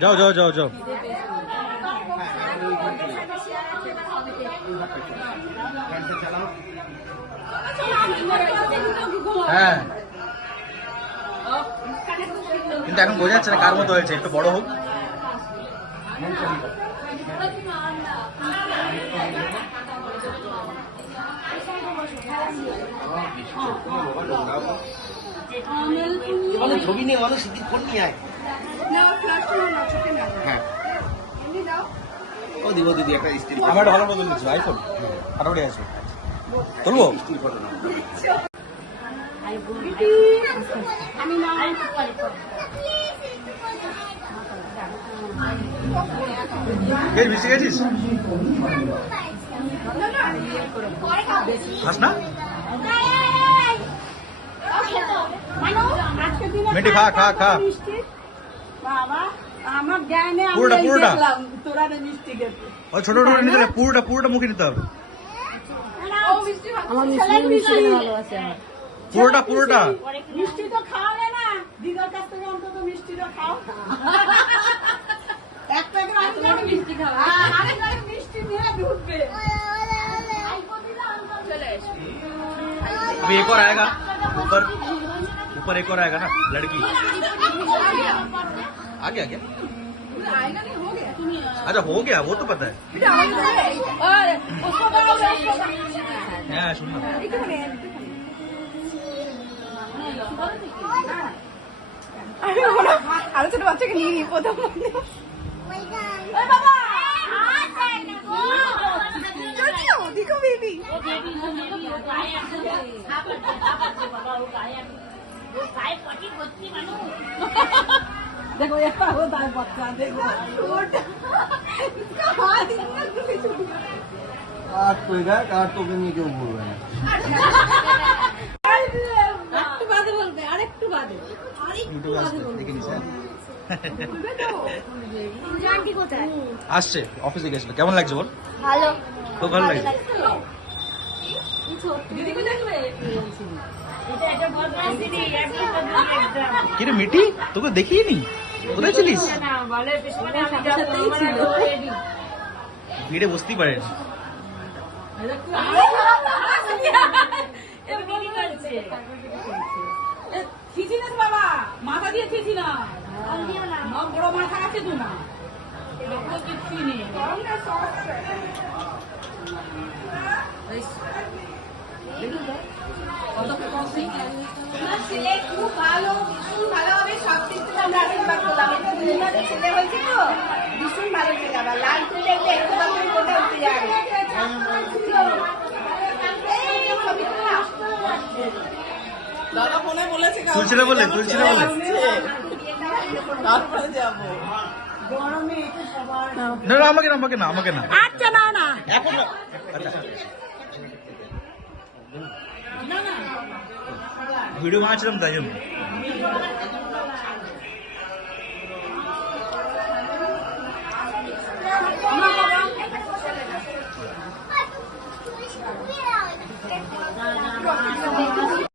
যাও যাও যাও যাও। হ্যাঁ, কিন্তু এখন বোঝা যাচ্ছে না কার মতো হয়েছে, একটু বড় হোক। ছবি নিয়ে মানুষ ফোন নিয়ে আয়। ও দিব দিদি একটা স্টিল, আমার ভালো বদল দিচ্ছি আইফোন ফাটাফাটি আছে, তুলবো। মিশে গেছিস খাস না? মেটে খা খা খা পুরোটা পুরোটা, ওই ছোট ছোট নিতে হবে, পুরোটা পুরোটা মুখে নিতে হবে, পুরোটা পুরোটা। মিষ্টি তো খাওয়াবে না, দিদার কাছ থেকে অন্তত মিষ্টি তো খাও। এক প্যাকেট মিষ্টি খাওয়া, আরেক মিষ্টি নিয়ে ঢুকবে। अभी एक और आएगा ऊपर, ऊपर एक और आएगा ना लड़की। आ गया क्या? अच्छा हो गया, वो तो पता है। হ্যাঁ শুনলাম। আরো ছোট বাচ্চাকে নিয়ে নিই প্রথম। দেখো বেবি, देखो ऐसा होता है बच्चा, देखो काट कोई गया, काट तो करने क्यों बोल रहे हैं? একটু বাদে বলবে, আরেকটু বাদে, আসছে অফিসে গেছিল, কেমন লাগছে বল? ভালো, খুব ভালো লাগছে। কিরে মিটি, তোকে দেখিনি, কোথায় ছিলিস? ভিড়ে বুঝতেই পারেন। ছিছিস বাবা, মাথা দিয়ে ছিছি না। বড় মাথা আছে তো না। কিচ্ছু নেই। তোমার ছেলে খুব ভালো, ভীষণ ভালোভাবে সব কিছু আমরা আশীর্বাদ করলাম। এটা দুজনের ছেলে হয়েছে তো, ভীষণ ভালো ছেলে। আবার লাল তুলে একটু বাপের কোটা উঠে যাবে। দাদা ফোনে বলেছে তুলছি না বলে, তুলছি না বলে। তারপরে যাবো। না না আমাকে না, আমাকে না, আমাকে না। আচ্ছা নাও না। এখন না। আচ্ছা না না। ভিডিও বানাচ্ছিলাম তাই জন্য।